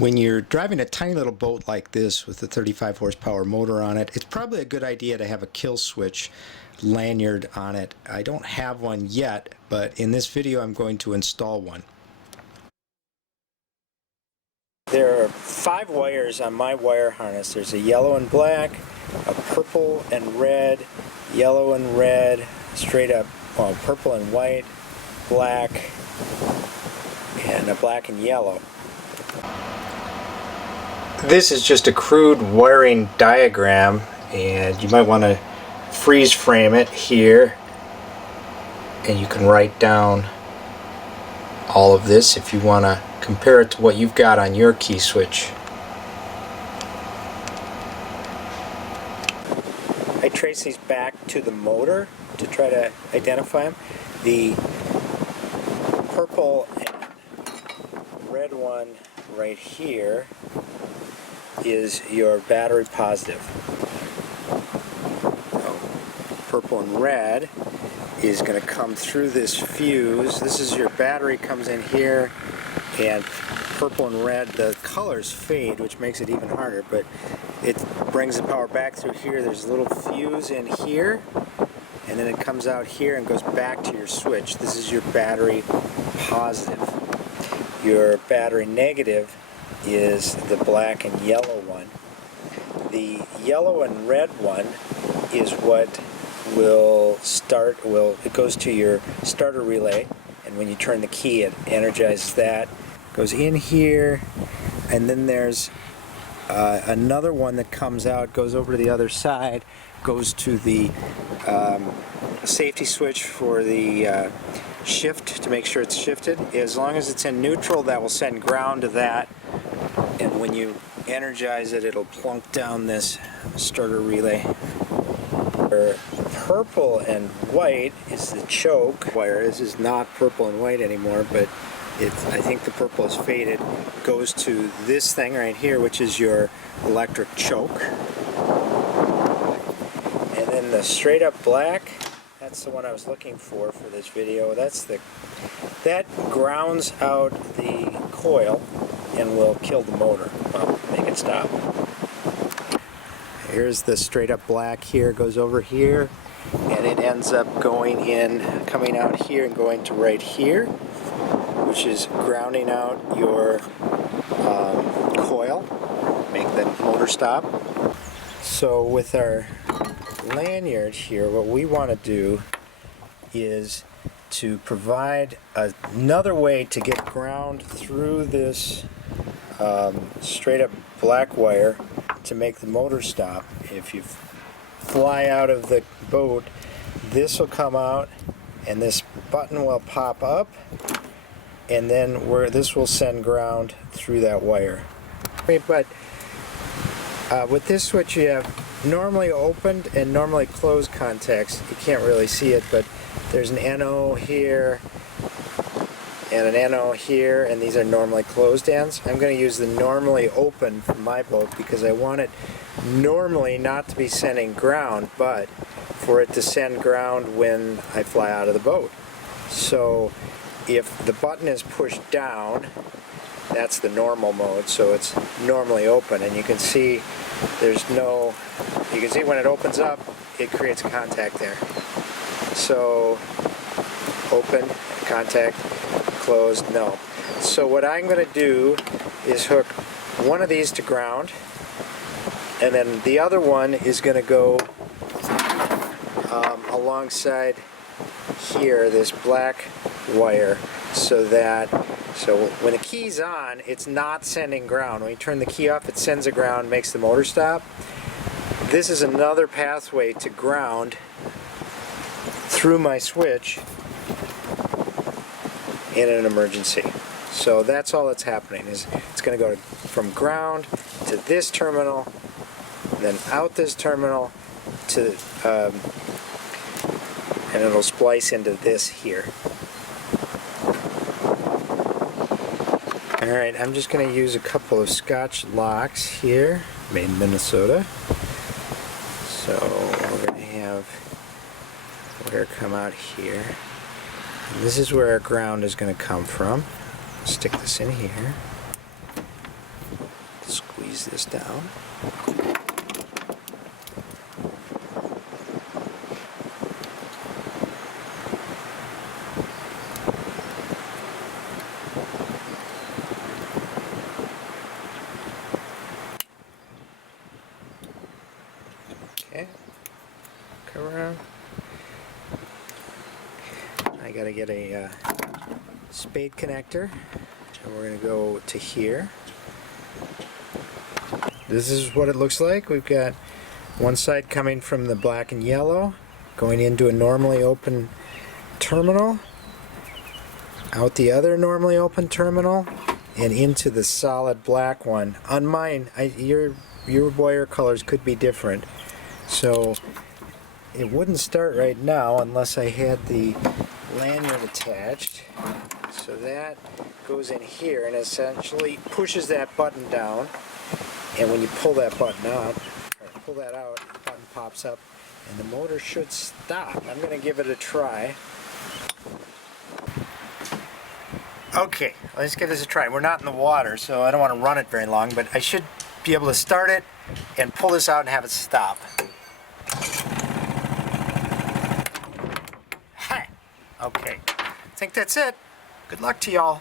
When you're driving a tiny little boat like this with a 35 horsepower motor on it, it's probably a good idea to have a kill switch lanyard on it. I don't have one yet, but in this video I'm going to install one. There are 5 wires on my wire harness. There's a yellow and black, a purple and red, yellow and red, straight up purple and white, black, and a black and yellow. This is just a crude wiring diagram, and you might want to freeze frame it here, and you can write down all of this if you want to compare it to what you've got on your key switch. I trace these back to the motor to try to identify them. The purple and red one right here is your battery positive. Purple and red is going to come through this fuse. This is your battery, comes in here, and purple and red, the colors fade, which makes it even harder, but it brings the power back through here. There's a little fuse in here, and then it comes out here and goes back to your switch. This is your battery positive. Your battery negative is the black and yellow one. The yellow and red one is what will start, it goes to your starter relay, and when you turn the key it energizes that, goes in here, and then there's another one that comes out, goes over to the other side, goes to the safety switch for the shift to make sure it's shifted. As long as it's in neutral, that will send ground to that, and when you energize it, it'll plunk down this starter relay. Purple and white is the choke wire. This is not purple and white anymore, but I think the purple is faded. It goes to this thing right here, which is your electric choke. And then the straight up black, that's the one I was looking for this video. That grounds out the coil and will kill the motor. Well, make it stop. Here's the straight up black here, goes over here, and it ends up going in, coming out here and going to right here, which is grounding out your coil, make the motor stop. So with our lanyard here, what we want to do is to provide another way to get ground through this straight up black wire to make the motor stop. If you fly out of the boat, this will come out and this button will pop up, and then this will send ground through that wire. But with this switch you have normally opened and normally closed contacts. You can't really see it, but there's an NO here and an NO here, and these are normally closed ends. I'm going to use the normally open for my boat because I want it normally not to be sending ground, but for it to send ground when I fly out of the boat. So if the button is pushed down, that's the normal mode, so it's normally open, and you can see you can see when it opens up, it creates a contact there. So open, contact, closed, no. So what I'm going to do is hook one of these to ground, and then the other one is going to go alongside here, this black wire, so when the key's on, it's not sending ground. When you turn the key off, it sends a ground, makes the motor stop. This is another pathway to ground through my switch in an emergency. So that's all that's happening, is it's going to go from ground to this terminal, then out this terminal to and it'll splice into this here. Alright, I'm just going to use a couple of Scotch locks here, made in Minnesota. So we're going to have wire come out here. And this is where our ground is going to come from. Stick this in here. squeeze this down. Okay, come around. I gotta get a spade connector, and we're gonna go to here. This is what it looks like. We've got one side coming from the black and yellow, going into a normally open terminal, out the other normally open terminal, and into the solid black one. On mine, your wire colors could be different, so it wouldn't start right now unless I had the lanyard attached. So that goes in here and essentially pushes that button down, and when you pull that button out, or pull that out, the button pops up and the motor should stop. I'm going to give it a try. Okay, let's give this a try. We're not in the water, so I don't want to run it very long, but I should be able to start it and pull this out and have it stop. Okay, I think that's it. Good luck to y'all.